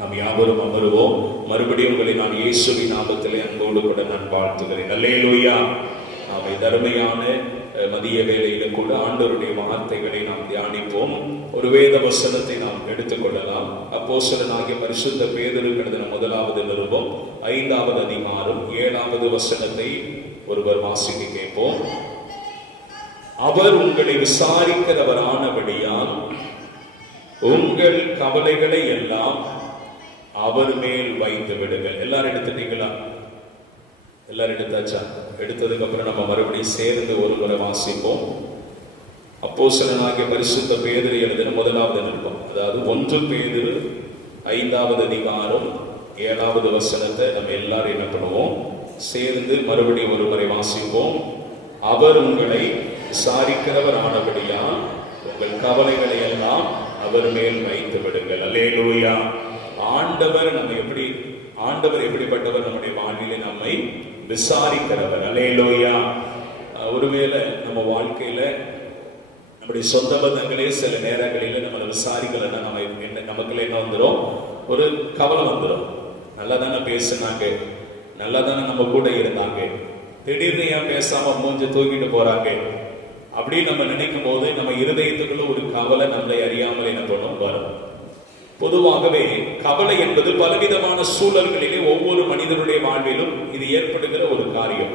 நாம் யாவரும் அமருவோம். மறுபடியும் உங்களை நான் இயேசுவின் நாமத்திலே அன்போடு கூட நான் வாழ்த்துகிறேன். அல்லேலூயா. நாம் தருமையான மதிய வேளையில கூட ஆண்டவருடைய வார்த்தைகளை நாம் தியானிப்போம். ஒரு வேத வசனத்தை நாம் எடுத்துக்கொள்ளலாம். அப்போஸ்தலனாகிய பரிசுத்த பேதுரு எழுதின முதலாவது நிருபம் 5வது அதிகாரம் 7வது வசனத்தை ஒருவர் வாசிக்க கேட்போம். அவர் உங்களை விசாரிக்கிறவரானபடியால் உங்கள் கவலைகளை எல்லாம் அவர் மேல் வைத்து விடுங்கள். எல்லாரும் எடுத்துட்டீங்களா? எல்லாரும் எடுத்தாச்சா? எடுத்ததுக்கு அப்புறம் நம்ம மறுபடியும் சேர்ந்து ஒருவரை வாசிப்போம். அப்போஸ்தலனாகிய பரிசுத்த பேதுரு எழுதின முதலாவது நிருபம், அதாவது 1 பேதுரு 5வது அதிகாரம் 7வது வசனத்தை நம்ம எல்லாரும் என்ன பண்ணுவோம்? சேர்ந்து மறுபடியும் ஒருவரை வாசிப்போம். அவர் உங்களை விசாரிக்கிறவர் ஆனபடியால் உங்கள் கவலைகளை எல்லாம் அவர் மேல் வைத்து விடுங்கள். அல்லேலூயா. ஆண்டவர் எப்படிப்பட்டவர்? நம்முடைய வாழ்விலே நம்மை விசாரிக்கிறவர். அல்லேலூயா. ஒருவேளை நம்ம வாழ்க்கையில நம்முடைய சொந்த பந்தங்களே சில நேரங்களில நம்மளை விசாரிக்கலன்னா நமக்குள்ள என்ன வந்துடும்? ஒரு கவலை வந்துடும். நல்லா தானே பேசினாங்க, நல்லா தானே நம்ம கூட இருந்தாங்க, திடீர்னு ஏன் பேசாம மூஞ்ச தூக்கிட்டு போறாங்க அப்படின்னு நம்ம நினைக்கும் போது நம்ம இருதயத்துக்குள்ள ஒரு கவலை நம்மளை அறியாமல் என்ன பண்ணும் வரும். பொதுவாகவே கவலை என்பது பலவிதமான சூழல்களிலே ஒவ்வொரு மனிதனுடைய வாழ்விலும் இது ஏற்படுகிற ஒரு காரியம்.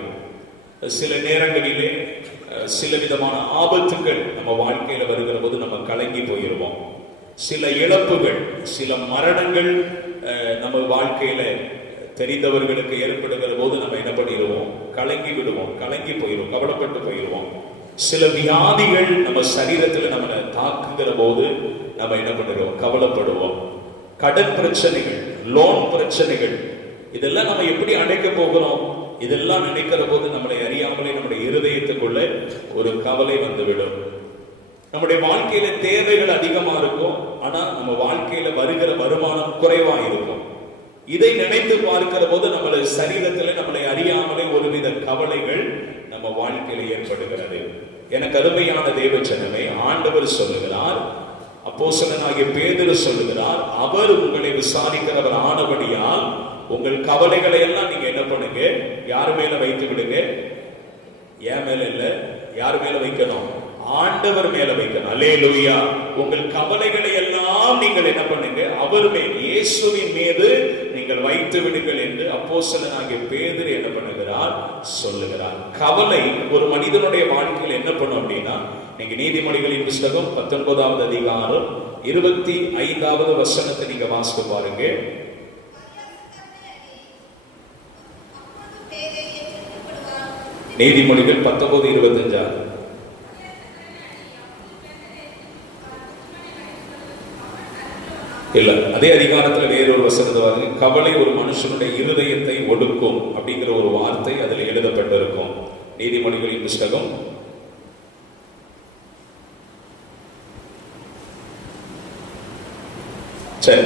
சில நேரங்களிலே சில விதமான ஆபத்துகள் நம்ம வாழ்க்கையில வருகிற போது நம்ம கலங்கி போயிருவோம். சில இழப்புகள், சில மரணங்கள் நம்ம வாழ்க்கையில தெரிந்தவர்களுக்கு ஏற்படுகிற போது நம்ம என்ன பண்ணிடுவோம்? கலங்கி விடுவோம், கலங்கி போயிடுவோம், கவலைப்பட்டு போயிடுவோம். சில வியாதிகள் நம்ம சரீரத்துல நம்மளை தாக்குகிற போது நம்ம என்ன பண்ணுறோம்? கவலைப்படுவோம். கடன் பிரச்சனைகள், லோன் பிரச்சனைகள், இதெல்லாம் நம்ம எப்படி அடைக்க போகிறோம்? இதெல்லாம் நினைக்கிற போது நம்மளை அறியாமலே நம்முடைய இருதயத்துக்குள்ள ஒரு கவலை வந்துவிடும். நம்முடைய வாழ்க்கையில தேவைகள் அதிகமா இருக்கும், ஆனா நம்ம வாழ்க்கையில வருகிற வருமானம் குறைவா இருக்கும். இதை நினைத்து பார்க்கிற போது நம்மளை சரீரத்துல நம்மளை அறியாமலே ஒருவித கவலைகள் நம்ம வாழ்க்கையில ஏற்படுகிறது. எனக்கு அருமையான தேவஜனமே, ஆண்டவர் சொல்லுகிறார், அப்போஸ்தலனாகிய பேதுரு சொல்லுகிறார், அவர் உங்களை விசாரிக்கிறவர் ஆனபடியால் உங்கள் கவலைகளை எல்லாம் நீங்க என்ன பண்ணுங்க? யார் மேல வைத்து விடுங்க? என் மேல இல்ல, யார் மேல வைக்கணும்? ஆண்டவர் மேல வைக்கணும். அல்லேலூயா. உங்கள் கவலைகளை எல்லாம் நீங்கள் என்ன பண்ணுங்க? அவர் மேல், இயேசுவின் மீது நீங்கள் வைத்து விடுங்கள் என்று அப்போஸ்தலனாகிய பேதுரு என்ன பண்ணுகிறார்? சொல்லுகிறார். கவலை ஒரு மனிதனுடைய வாழ்க்கையில் என்ன பண்ணும் அப்படின்னா, நீங்க நீதிமொழிகளின் புஸ்தகம் 19வது அதிகாரம் 25வது வசனத்தை நீங்க வாசித்து பாருங்க. நீதிமொழிகள் 19:25. இல்ல, அதே அதிகாரத்துல வேறொரு வசனத்தை பாருங்க. கவலை ஒரு மனுஷனுடைய இருதயத்தை ஒடுக்கும் அப்படிங்கிற ஒரு வார்த்தை அதுல எழுதப்பட்டிருக்கும். நீதிமொழிகளின் புஸ்தகம்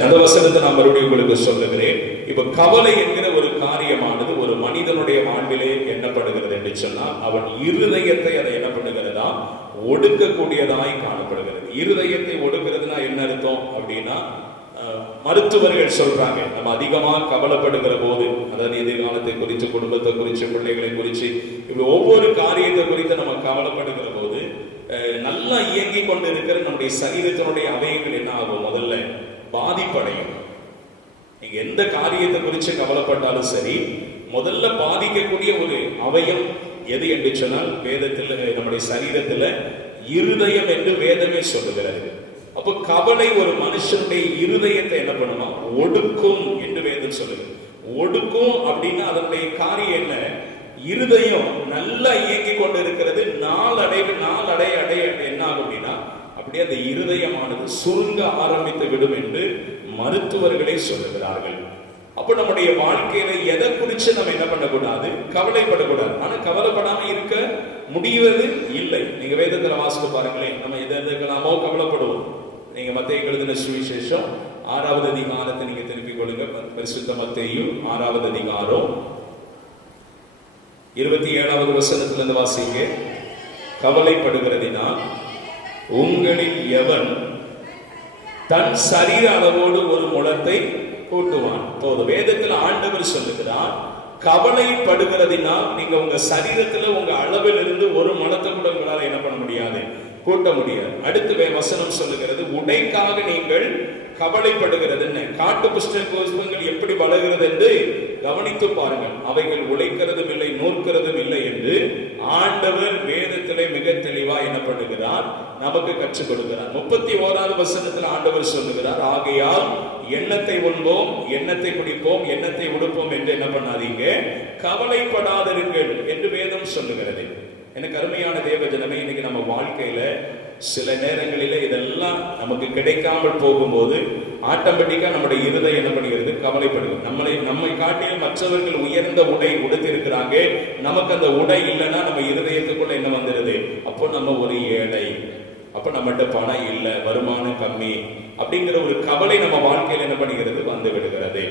அந்த வசனத்தை நான் மறுபடியும் உங்களுக்கு சொல்லுகிறேன். இப்ப கவலை என்கிற ஒரு காரியமானது ஒரு மனிதனுடைய வாழ்விலே எண்ணப்படுகிறது என்று சொன்னால் அவன் இருதயத்தை அதை என்ன பண்ணுகிறதா? ஒடுக்கக்கூடியதாய் காணப்படுகிறது. இருதயத்தை ஒடுக்கிறதுனா என்ன அர்த்தம் அப்படின்னா, மருத்துவர்கள் சொல்றாங்க, நம்ம அதிகமா கவலைப்படுகிற போது, அதாவது எதிர்காலத்தை குறித்து, குடும்பத்தை குறித்து, பிள்ளைகளை குறித்து, இப்படி ஒவ்வொரு காரியத்தை குறித்து நம்ம கவலைப்படுகிற போது நல்லா இயங்கி கொண்டு இருக்கிற நம்முடைய சரீரத்தினுடைய அவயங்கள் என்ன ஆகும்? முதல்ல பாதிப்படையும். நீங்க எந்த காரியத்தை குறித்து கவலைப்பட்டாலும் சரி, முதல்ல பாதிக்கக்கூடிய ஒரு அவயம் எது என்று சொன்னால், வேதத்தில் நம்முடைய சரீரத்துல இருதயம் என்று வேதமே சொல்லுகிறது. அப்ப கவலை ஒரு மனுஷனுடைய இருதயத்தை என்ன பண்ணுமா? ஒடுக்கும் என்று வேதம் சொல்லுது. ஒடுக்கும் அப்படின்னா அதனுடைய காரியம் என்ன? இருதயம் நல்லா இயங்கி கொண்டு இருக்கிறது, நாளடைய என்ன ஆகும் அப்படின்னா, அப்படியே அந்த இருதயமானது சுருங்க ஆரம்பித்து விடும் என்று மருத்துவர்களே சொல்லுகிறார்கள். அப்ப நம்முடைய வாழ்க்கையில எதை குறிச்சு நம்ம என்ன பண்ணக்கூடாது? கவலைப்படக்கூடாது. ஆனா கவலைப்படாம இருக்க முடிவது இல்லை. நீங்க வேதத்துல வாசித்து பாருங்களேன், நம்ம எதற்கெல்லாமோ கவலைப்படுவோம். நீங்க மத்தேயு எழுதின சுவிசேஷம் 6வது அதிகாரத்தை நீங்க திருப்பிக் கொள்ளுங்க. பரிசுத்த மத்தேயு 6வது அதிகாரம் 27வது வசனத்திலிருந்து வாசிங்க. கவலைப்படுகிறதினால் உங்களில் எவன் தன் சரீர அளவோடு ஒரு முழத்தை கூட்டுவான். போதும். வேதத்தில் ஆண்டவர் சொல்லுகிறார், கவலைப்படுகிறதினால் நீங்க உங்க சரீரத்துல உங்க அளவில் இருந்து ஒரு மனத்தை கூட உங்களால என்ன பண்ண முடியாது, கூட்ட முடியாது. அடுத்து வசனம் சொல்லுகிறது, உடைக்காக நீங்கள் கவலைப்படுகிறது. காட்டு புஷ்பங்கள் எப்படி வளர்கிறது என்று கவனித்து பாருங்கள், அவைகள் உழைக்கிறதும் இல்லை நூற்கிறதும் இல்லை என்று ஆண்டவர் வேதத்திலே மிக தெளிவா என்ன பண்ணுகிறார், நமக்கு கற்றுக் கொடுக்கிறார். 31வது வசனத்தில் ஆண்டவர் சொல்லுகிறார், ஆகையால் எண்ணத்தை உண்போம், எண்ணத்தை குடிப்போம், எண்ணத்தை உடுப்போம் என்று என்ன பண்ணாதீங்க, கவலைப்படாதிருங்கள் என்று வேதம் சொல்லுகிறது. எனக்கு அருமையான தேவ ஜனமே, இன்னைக்கு நம்ம வாழ்க்கையில சில நேரங்களில இதெல்லாம் நமக்கு கிடைக்காமல் போகும்போது ஆட்டோமேட்டிக்கா நம்முடைய இருதயம் என்ன பண்ணுகிறது, கவலைப்படுகிறது. நம்மை காட்டிலும் மற்றவர்கள் உயர்ந்த உடை உடுத்திருக்கிறாங்க, நமக்கு அந்த உடை இல்லைன்னா நம்ம இருதயத்துக்குள்ள என்ன வந்துடுது, அப்போ நம்ம ஒரு ஏழை, அப்ப நம்மகிட்ட பணம் இல்லை, வருமானம் கம்மி அப்படிங்கிற ஒரு கவலை நம்ம வாழ்க்கையில் என்ன பண்ணுகிறது, வந்து விடுகிறது.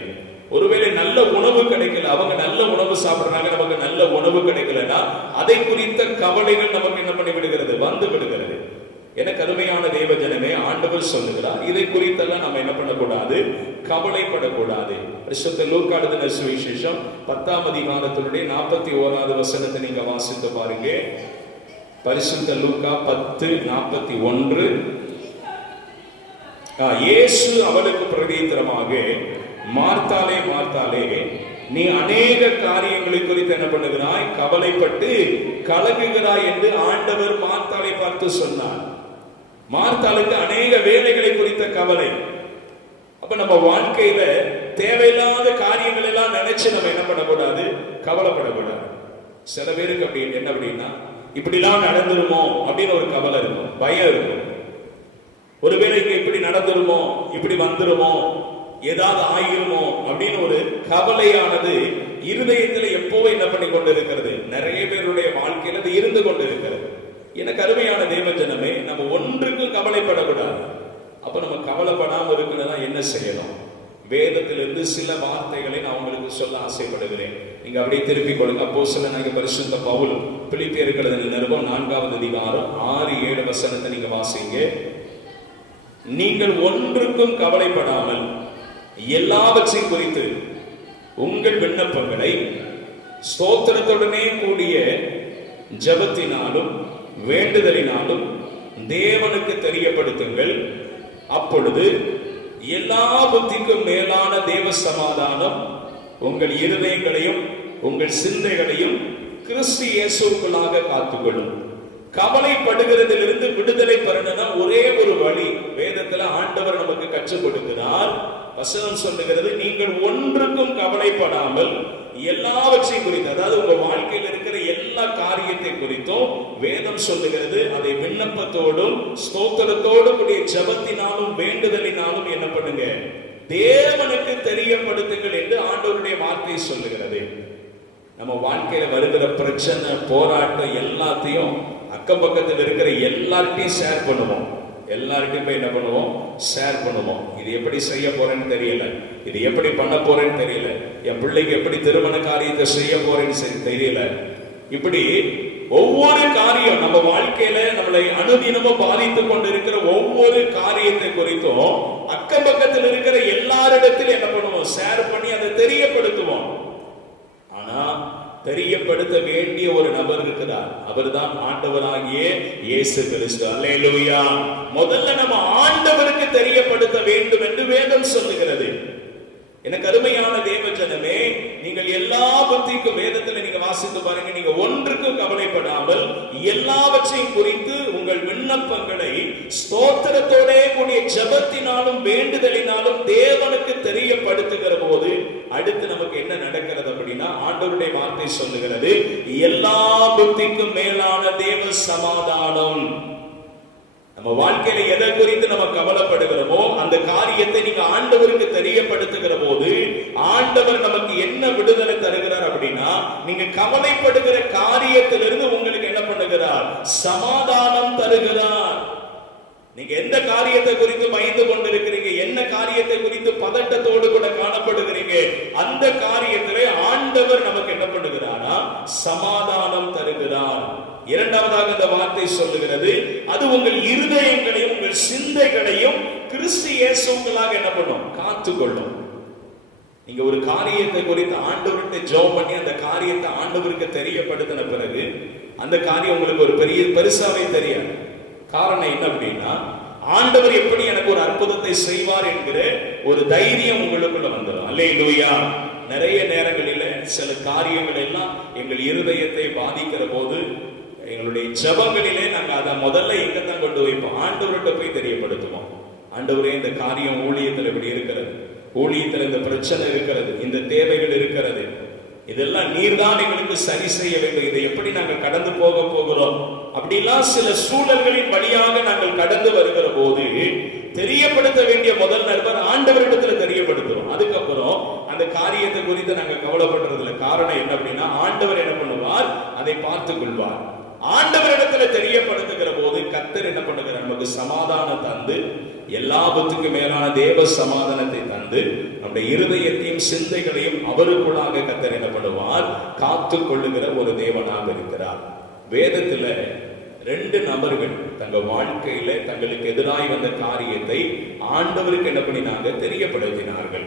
ஒருவேளை நல்ல உணவு கிடைக்கல, அவங்க நல்ல உணவு சாப்பிடுறாங்க, நமக்கு நல்ல உணவு கிடைக்கலன்னா அதை குறித்த கவலைகள் நமக்கு என்ன பண்ணி விடுகிறது, வந்து விடுகிறது. எனக்கு அருமையான தேவ ஜனமே, ஆண்டவர் சொல்லுகிறார், இதை குறித்தெல்லாம் நம்ம என்ன பண்ணக்கூடாது, கவலைப்படக்கூடாது. பரிசுத்த லூக்கா எழுதின சுவிசேஷம் 10ஆம் அதிகாரத்தினுடைய 41வது வசனத்தை நீங்க வாசித்து பாருங்க. பரிசுத்த லூக்கா 10:41. இயேசு அவளுக்கு பிரதித்திரமாக, மார்த்தாலே மார்த்தாலே, நீ அநேக காரியங்களை குறித்து என்ன பண்ணுகிறாய், கவலைப்பட்டு கலங்குகிறாய் என்று ஆண்டவர் மார்த்தாலை பார்த்து சொன்னார். மார்த்தாளுக்கு அநேக வேலைகளை குறித்த கவலை. அப்ப நம்ம வாழ்க்கையில தேவையில்லாத காரியங்கள் எல்லாம் நினைச்சு நம்ம என்ன பண்ணக்கூடாது, கவலைப்படக்கூடாது. சில பேருக்கு அப்படி என்ன அப்படின்னா, இப்படிலாம் நடந்துருமோ அப்படின்னு ஒரு கவலை இருக்கும், பயம் இருக்கும். ஒருவேளை இங்க இப்படி நடந்துருமோ, இப்படி வந்துருமோ, ஏதாவது ஆயிருமோ அப்படின்னு ஒரு கவலையானது இருதயத்தில் எப்பவும் என்ன பண்ணி கொண்டு இருக்கிறது, நிறைய பேருடைய வாழ்க்கையில் அது இருந்து கொண்டு இருக்கிறது. எனக்கு அருமையான தேவ ஜனமே, நம்ம ஒன்றுக்கும் கவலைப்படக்கூடாது. அப்ப நம்ம கவலைப்படாம இருக்கிறதா என்ன செய்யணும், வேதத்திலிருந்து சில வார்த்தைகளை நான் உங்களுக்கு சொல்ல ஆசைப்படுகிறேன். நீங்க அப்படியே திருப்பிக் கொள்ளுங்க. அப்போஸ்தலனாகிய பரிசுத்த பவுல் பிலிப்பியருக்கு எழுதின நிருபம் 4ஆம் அதிகாரம் 6-7 வசனத்தை நீங்க வாசிங்க. நீங்கள் ஒன்றுக்கும் கவலைப்படாமல் எல்லாவற்றையும் குறித்து உங்கள் விண்ணப்பங்களை ஸ்தோத்திரத்துடனே கூடிய ஜெபத்தினாலும் வேண்டுதலினாலும் தேவனுக்கு தெரியப்படுத்துங்கள். அப்பொழுது எல்லா புத்திக்கும் மேலான தேவ சமாதானம் உங்கள் இருதயங்களையும் உங்கள் சிந்தைகளையும் கிறிஸ்து இயேசுவுக்குள்ளாக காத்துக்கொள்ளும். கவலைப்படுகிறதிலிருந்து விடுதலை பெறணும்னா ஒரே ஒரு வழி வேதத்துல ஆண்டவர் நமக்கு கற்றுக் கொடுக்கிறார். வசனம் சொல்லுகிறது, நீங்கள் ஒன்றுக்கும் கவலைப்படாமல் எல்லாவற்றையும் குறித்து, அதாவது உங்க வாழ்க்கையில் இருக்கிற எல்லா காரியத்தை குறித்தும் வேதம் சொல்லுகிறது, அதை விண்ணப்பத்தோடும் ஸ்தோத்திரத்தோடும் கூடிய ஜெபத்தினாலும் வேண்டுதலினாலும் என்ன பண்ணுங்க, தேவனுக்கு தெரியப்படுத்துங்கள் என்று ஆண்டவருடைய வார்த்தை சொல்லுகிறது. நம்ம வாழ்க்கையில வருகிற பிரச்சனை, போராட்டம் எல்லாத்தையும் அக்கம் பக்கத்தில் இருக்கிற எல்லார்ட்டையும் ஷேர் பண்ணுவோம். எல்லார்ட்டையும் போய் என்ன பண்ணுவோம், ஷேர் பண்ணுவோம். இது எப்படி செய்ய போறேன்னு தெரியல, இது எப்படி பண்ண போறேன்னு தெரியல, என் பிள்ளைக்கு எப்படி திருமண காரியத்தை செய்ய போறேன்னு தெரியல. இப்படி ஒவ்வொரு காரியம் நம்ம வாழ்க்கையில நம்மளை அனுதினமும் பாதித்துக் கொண்டிருக்கிற ஒவ்வொரு காரியத்தை குறித்தும் அக்கம் பக்கத்தில் இருக்கிற எல்லாரிடத்திலும் என்ன பண்ணுவோம், ஷேர் பண்ணி அதை தெரியப்படுத்துவோம். ஆனா தெரியப்படுத்த வேண்டிய ஒரு நபர் இருக்கிறார், அவர்தான் ஆண்டவராகிய இயேசு கிறிஸ்து. அல்லேலூயா. முதல்ல நம்ம ஆண்டவருக்கு தெரியப்படுத்த வேண்டும் என்று வேதம் சொல்லுகிறது. எனக்கு அருமையான தேவ ஜனமே, நீங்கள் எல்லா புத்திக்கும், வேதத்தில் நீங்க வாசித்து பாருங்க, நீங்க ஒன்றுக்கும் கவலைப்படாமல் எல்லாவற்றையும் குறித்து உங்கள் விண்ணப்பங்களை ஸ்தோத்திரத்தோட கூடிய ஜெபத்தினாலும் வேண்டுதலினாலும் தேவனுக்கு தெரியப்படுத்துகிற போது அடுத்து நமக்கு என்ன நடக்கிறது அப்படின்னா, ஆண்டவருடைய வார்த்தை சொல்லுகிறது, எல்லா புத்திக்கும் மேலான தேவ சமாதானம். நம்ம வாழ்க்கையில எதை குறித்து நம்ம கவலைப்படுகிறோமோ அந்த காரியத்தை நீங்க ஆண்டவருக்கு தெரியப்படுத்துகிற போது ஆண்டவர் நமக்கு என்ன விடுதலை தருகிறார் அப்படின்னா, நீங்க கவலைப்படுகிற காரியத்திலிருந்து உங்களுக்கு என்ன பண்ணுகிறார், சமாதானம் தருகிறார். நீங்க எந்த காரியத்தை குறித்து பயந்து கொண்டிருக்கிறீங்க, என்ன காரியத்தை குறித்து பதட்டத்தோடு கூட காணப்படுகிறீங்க, அந்த காரியத்திலே ஆண்டவர் நமக்கு என்ன பண்ணுகிறாரா, சமாதானம் தருகிறார். இரண்டாவதாக இந்த வார்த்தை சொல்லுகிறது, அது உங்கள் இருதயங்களையும் உங்கள் சிந்தைகளையும் கிறிஸ்து இயேசுவுக்குள்ளாக என்ன பண்ணும், காத்துக்கொள்ளும். நீங்க ஒரு காரியத்தை குறித்து ஆண்டவர்கிட்ட ஜெபம் பண்ணி அந்த காரியத்தை ஆண்டவருக்கு தெரியப்படுத்தின பிறகு அந்த காரியம் உங்களுக்கு ஒரு பெரிய பெருசாவே தெரியாது. காரணம் என்ன அப்படின்னா, ஆண்டவர் எப்படி எனக்கு ஒரு அற்புதத்தை செய்வார் என்கிற ஒரு தைரியம் உங்களுக்குள்ள வந்துடும். அல்லேலூயா. நிறைய நேரங்களில சில காரியங்கள் எல்லாம் எங்கள் இருதயத்தை பாதிக்கிற போது எங்களுடைய ஜெபங்களிலே நாங்க அதை முதல்ல எங்கத்தான் கொண்டு வைப்போம், ஆண்டவர்கிட்ட போய் தெரியப்படுத்துவோம். ஆண்டவரே, இந்த காரியம் ஊழியத்தில் இப்படி இருக்கிறது, ஊழியத்தில் இந்த பிரச்சனை இருக்கிறது, இந்த தேவைகள் இருக்கிறது, இதெல்லாம் நீர்தான் எங்களுக்கு சரி செய்ய வேண்டும், இதை எப்படி நாங்கள் கடந்து போகிறோம் அப்படிலாம் சில சூழல்களின் வழியாக நாங்கள் கடந்து வருகிற போது தெரியப்படுத்த வேண்டிய முதல் நபர் ஆண்டவரிடத்துல தெரியப்படுத்துறோம். அதுக்கப்புறம் அந்த காரியத்தை குறித்து நாங்கள் கவலைப்படுறது இல்லை. காரணம் என்ன அப்படின்னா, ஆண்டவர் என்ன பண்ணுவார், அதை பார்த்துக் கொள்வார். ஆண்டவரிடத்துல தெரியப்படுத்துகிற போது கர்த்தர் என்ன பண்ணுகிறார், நமக்கு சமாதானம் தந்து, எல்லாத்துக்கும் மேலான தேவ சமாதானத்தை தந்து, நம்முடைய இருதயத்தையும் சிந்தைகளையும் அவருக்குள்ளாக கர்த்தர் என்ன பண்ணுவார், காத்து கொள்ளுகிற ஒரு தேவனாக இருக்கிறார். வேதத்துல 2 நபர்கள் தங்க வாழ்க்கையில தங்களுக்கு எதிராய் வந்த காரியத்தை ஆண்டவருக்கு என்ன பண்ணினாங்க, தெரியப்படுத்தினார்கள்.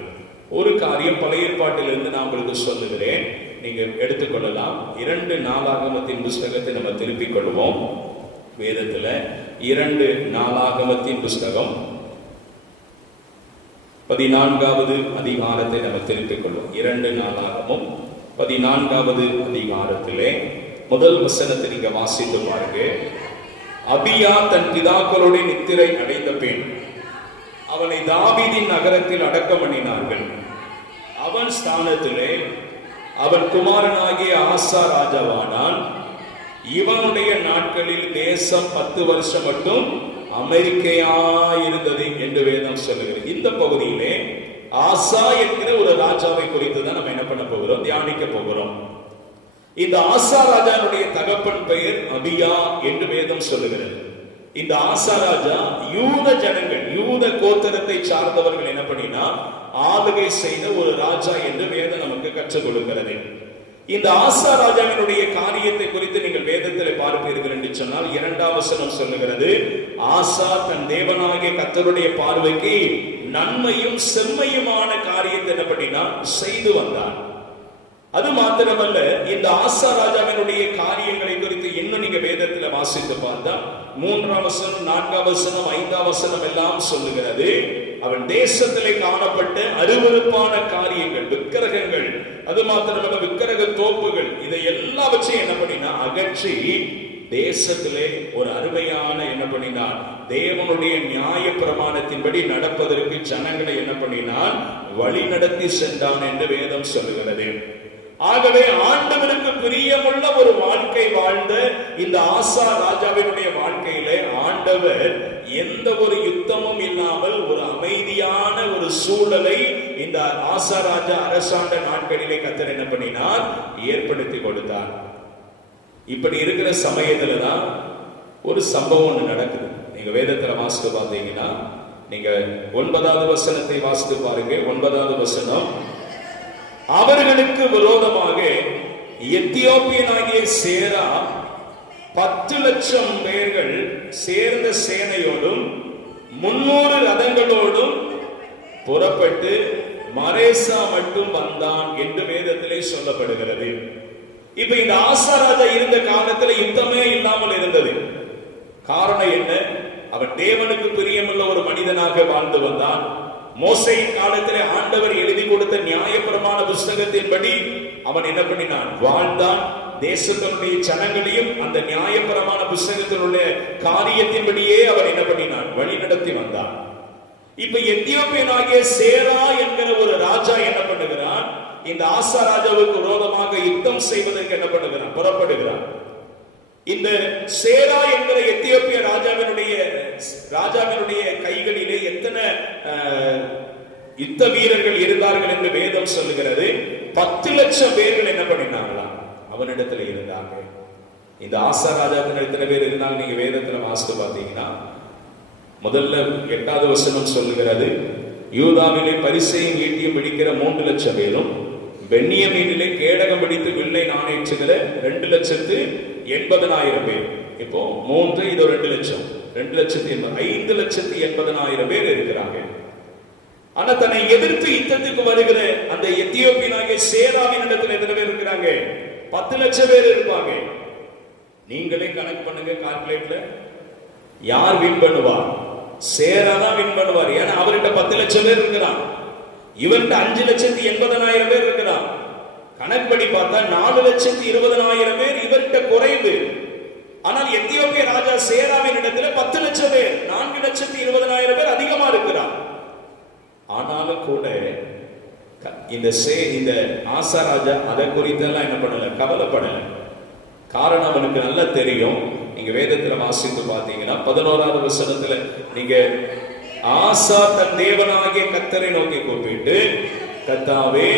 ஒரு காரியம் பழைய ஏற்பாட்டிலிருந்து நான் உங்களுக்கு சொல்லுகிறேன், நீங்க எடுத்துக்கொள்ளலாம். 2 நாளாகமத்தின் புஸ்தகத்தை நம்ம திருப்பிக் கொள்வோம். வேதத்துல 2 நாளாகமத்தின் புஸ்தகம் 14வது அதிகாரத்தை நம்ம திருப்பிக் கொள்வோம். 2 நாளாகமும் 14வது அதிகாரத்திலே முதல் வசனத்தை நீங்க வாசித்து பாருங்க. அபியா தன் பிதாக்களுடைய நித்திரை அடைந்த பின் அவனை தாவீதின் நகரத்தில் அடக்கம் பண்ணினார்கள். அவன் ஸ்தானத்திலே அவன் குமாரனாகிய ஆசா ராஜாவானான். இவனுடைய நாட்களில் தேசம் 10 வருஷம் மட்டும் அமெரிக்கையா இருந்தது என்று வேதம் சொல்லுகிறது. இந்த பகுதியிலே ஆசா என்கிற ஒரு ராஜாவை குறித்து தான் நம்ம என்ன பண்ண போகிறோம், தியானிக்க போகிறோம். இந்த ஆசா ராஜாவுடைய தகப்பன் பெயர் அபியா என்று வேதம் சொல்லுகிறது. இந்த ஆசா ராஜா யூத ஜனங்கள், யூத கோத்திரத்தை சார்ந்தவர்கள் என்ன பண்ணினா ஆளுகை செய்த ஒரு ராஜா என்று வேதம் நமக்கு கற்றுக் கொடுக்கிறது. இந்த ஆசா ராஜாவினுடைய காரியத்தை குறித்து நீங்கள் வேதத்தில் பார்ப்பீர்கள் என்று சொன்னால் 2ஆம் வசனம் சொல்லுகிறது, ஆசா தன் தேவனாகிய கர்த்தருடைய பார்வைக்கு நன்மையும் செம்மையுமான காரியத்தை என்ன பண்ணினா செய்து வந்தான். அது மாத்திரமல்ல, இந்த ஆசா ராஜாவினுடைய காரியங்களை குறித்து இன்னும் நீங்க வேதத்தில் வாசித்து பார்த்தா 3ஆம் வசனம், 4ஆம் வசனம், 5ஆம் வசனம் எல்லாம் சொல்லுகிறது, அவன் தேசத்திலே காணப்பட்ட அருவருப்பான காரியங்கள், விக்கிரகங்கள், அது மாத்திரமல்ல விக்கிரக தோப்புகள், இதை எல்லாவற்றையும் என்ன பண்ணினா அகற்றி தேசத்திலே ஒரு அருமையான என்ன பண்ணினான், தேவனுடைய நியாய பிரமாணத்தின்படி நடப்பதற்கு ஜனங்களை என்ன பண்ணினான், வழி நடத்தி சென்றான் என்று வேதம் சொல்லுகிறது. ஆகவே ஆண்டவருக்கு பிரியமுள்ள ஒரு வாழ்க்கை வாழ்ந்த இந்த ஆசா ராஜாவினுடைய வாழ்க்கையிலே ஆண்டவர் எந்த ஒரு யுத்தமும் இல்லாமல் ஒரு அமைதியான ஒரு சூழலை இந்த ஆசா ராஜா அரசாண்ட நாட்களிலே கர்த்தர் என்ன பண்ணினார், ஏற்படுத்தி கொடுத்தார். இப்படி இருக்கிற சமயத்துல தான் ஒரு சம்பவம் ஒன்று நடக்குது. நீங்க வேதத்துல வாசித்து பார்த்தீங்கன்னா, நீங்க 9வது வசனத்தை வாசித்து பாருங்க. 9வது வசனம், அவர்களுக்கு விரோதமாக எத்தியோப்பியனாகிய சேரா 10 லட்சம் பேர்கள் சேர்ந்த சேனையோடும் 300 ரதங்களோடும் புறப்பட்டு மரேசா மட்டும் வந்தான் என்று வேதத்திலே சொல்லப்படுகிறது. இப்ப இந்த ஆசா ராஜா இருந்த காலத்துல யுத்தமே இல்லாமல் இருந்தது. காரணம் என்ன, அவன் தேவனுக்கு பிரியமுள்ள ஒரு மனிதனாக வாழ்ந்து வந்தான். மோசேயின் காலத்திலே ஆண்டவர் எழுதி கொடுத்த நியாயப்பிரமாண புஸ்தகத்தின்படி அவன் என்ன பண்ணினான், வாழ்ந்தான். தேசத்தினுடைய ஜனங்களையும் அந்த நியாயப்பிரமாண புஸ்தகத்தினுடைய காரியத்தின்படியே அவன் என்ன பண்ணினான், வழி நடத்தி வந்தான். இப்ப எத்தியோப்பியனாகிய சேரா என்கிற ஒரு ராஜா என்ன பண்ணுகிறான், இந்த ஆசா ராஜாவுக்கு விரோதமாக யுத்தம் செய்வதற்கு என்ன பண்ணுகிறான், புறப்படுகிறான். இந்த சேரா என்கிற எத்தியோப்பிய ராஜாவினுடைய கைகளிலே எத்தனை யுத்த வீரர்கள் இருந்தார்கள் என்று வேதம் சொல்லுகிறது. 10 லட்சம் பேர்கள் என்ன பண்ணினாங்களாம், அவனிடத்துல இருந்தாங்க. இந்த ஆசா ராஜாவின் எத்தனை பேர் இருந்தாங்க, நீங்க வேதத்துல வாசித்து பார்த்தீங்கன்னா, முதல்ல 8வது வசனம் சொல்லுகிறது, யூதாவிலே பரிசையும் ஈட்டியும் பிடிக்கிற 3 லட்சம் பேரும், பென்னியமீனிலே கேடகம் பிடித்து வில்லை நாணேற்றுகிற 2,80,000 பேர். இப்போ 3, இது 2 லட்சம், 2,80,000, 5,80,000 பேர் இருக்கிறாங்க. ஆனா தன்னை எதிர்த்து யுத்தத்துக்கு வருகிற அந்த எத்தியோப்பியனாகிய சேராவின் இடத்துல எத்தனை பேர் இருக்கிறாங்க? 10 லட்சம் பேர் இருப்பாங்க. நீங்களே கணக்கு பண்ணுங்க கால்குலேட்ல. யார் வின் பண்ணுவார்? சேரா தான் வின் பண்ணுவார். ஏன்னா அவர்கிட்ட 10 லட்சம் பேர் இருக்கிறான், இவர்கிட்ட 5,80,000 பேர் இருக்கிறான். கணக்குப்படி பார்த்தா 4,20,000 பேர் இவர்கிட்ட குறைவு. ஆனால் எத்தியோப்பிய ராஜா சேராவின் இடத்துல 10 லட்சம் பேர், 4,20,000 பேர் அதிகமா இருக்கிறார். ஆனாலும் கூட இந்த ஆசா ராஜா அதை குறித்தெல்லாம் என்ன பண்ணல, கவலைப்படல. காரணம் அவனுக்கு நல்லா தெரியும். நீங்க வேதத்துல வாசித்து பார்த்தீங்கன்னா 11வது வசனத்துல நீங்க ஆசா தன் தேவனாகிய கர்த்தரை நோக்கி கூப்பிட்டு, கர்த்தாவே